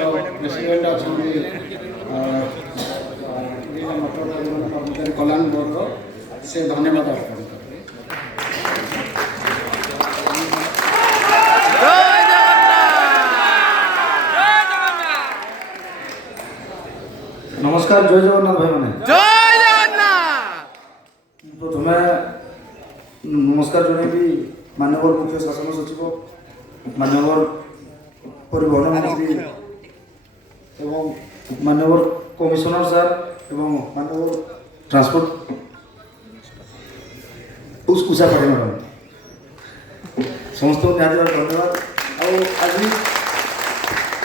President अच्छा कर्मचारी कल्याण board से धन्यवाद अर्पण करें। नमस्कार, जय जगन्नाथ भाई मैंने जय जगन्नाथ। प्रथम नमस्कार जनइबी माननीय मुख्य शासन सचिव, माननीय परिवहन मंत्री एवं माननीय कमिशनर सर एवं माननीय ट्रांसपोर्ट उषा पाठी मैडम समस्त निहाती धन्यवाद। आज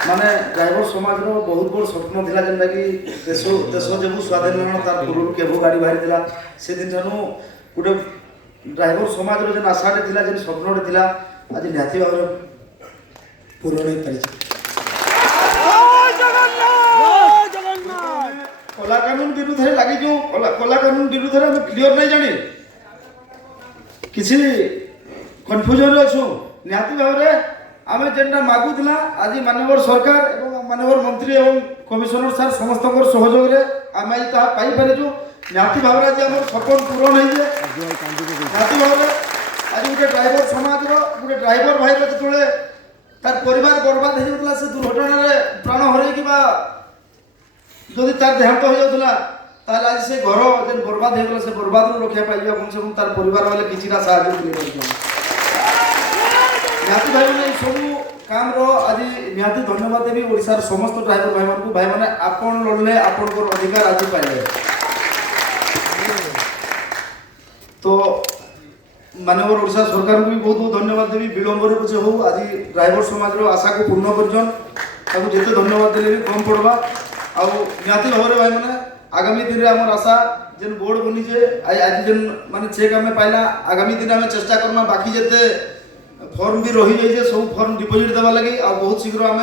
माने ड्राइवर समाज रो बहुत बड़ स्वप्न थिला जेंदा कि देश जेबू स्वाधीन होना तार पूर्व केबू गाड़ी बाहरी थिला से दिन ठानु गुटे ड्राइवर समाज रो जेन आशाटे थिला जेन स्वप्नटे थिला आज निहाती भाव पूर्ण होई परिछ। कला कानून विरुद्ध लगी जो कला कानून विरुद्ध में क्लियर नहीं जानी किसी कन्फ्यूजन अच्छु निहाती भाव आम जेनटा मागुला आज माननीय सरकार एवं माननीय मंत्री एवं कमिशनर सर समस्त सहयोग आम आज पाइपारू निहाती भाव आज आम सपन पूरण हो निहाती भाव आज गोटे ड्राइवर समाज गोटे ड्राइवर भाई जो तार परिवार बर्बाद हो जाता से दुर्घटना प्राण हर जदि तार देहांत हो जाता ताल आज से घर जेन बर्बाद हो से बर्बाद रक्षा पाई कम से कम तार परिवार वाले किसी साहय निहाती भाई मैंने सब काम रो आज निहाती धन्यवाद देवी ओडिशार समस्त ड्राइवर भाई मानू भाई मैंने आपण लड़ले आपण अधिकार आज पाइले तो माननीय ओडिशा सरकार को भी बहुत बहुत धन्यवाद देवी विलंब पचे हो आज ड्राइवर समाज रो आशा को पूर्ण कर जिते धन्यवाद देले भी कम पड़वा आ निहाती भाव भाई मैंने आगामी दिन में आम आशा जेन बोर्ड बनी जे आज जेन माने चेक आम पाइला आगामी दिन में चेष्टा करना बाकी जिते फॉर्म भी रही जाइए सब फॉर्म डिपोजिट देवा लगी आ बहुत शीघ्र आम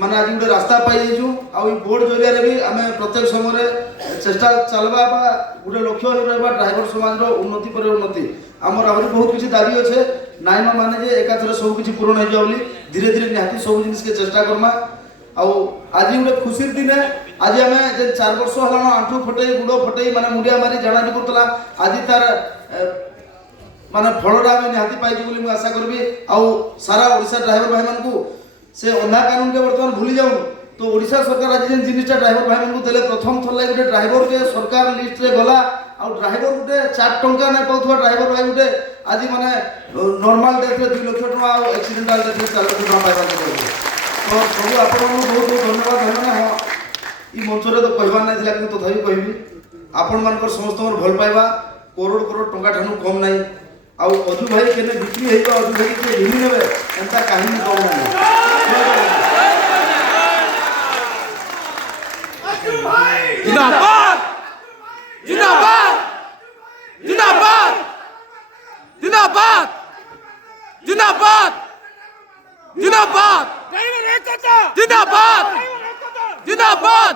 माने आज गोटे रास्ता पाई जाइछु आ बोर्ड जरिया भी आम प्रत्येक समय चेष्टा चलवा गोटे लक्ष्य हो रहा ड्राइवर समाज उन्नति पर उन्नति आमर आहरी बहुत किसी दाबी अच्छे नाइन माने जे एकाथरे सब किसी पूरण हो जाओ धीरे धीरे निहाती सब जिनिस के चेष्टा करमा आज गोटे खुशी दिन आज आम जे 4 वर्ष है आंठू फटे गुड़ फटे माने मुंडिया मारी जाना भी करतला आज तार माने फलटा आम निहाती पाइछु बोली मुझे आशा करी सारा ओडिशा ड्राइवर भाई मान को से अंधा कानून के बर्तमान भूली जाऊँ तो ओडिशा सरकार आज जेन जिनिसटा ड्राइवर भाई मान को देले प्रथम थर लगे गोटे ड्राइवर के सरकार लिस्ट रे गला आ ड्राइवर गोटे 4 टंका ना पाउथवा ड्राइवर भाई गोटे आज माने नॉर्मल डेथ रे 2 लाख टका आ एक्सीडेंटल डेथ रे 4 लाख टका पाइबा तो सब आपण बहुत बहुत धन्यवाद भाई हाँ ई मंच रे तो कहबार नहीं थिला कि तथापि कहबी आपण मानकर समस्त भल पाइबा करोड़ करोड़ टंका ठानु कम नहीं आउ अजू भाई केने बिक्री हेबा अजू भाई के हिनी नेबे एंता काहिनी कम नहीं जिंदाबाद जिंदाबाद जिंदाबाद जिंदाबाद जिंदाबाद जिंदाबाद जिंदाबाद जिंदाबाद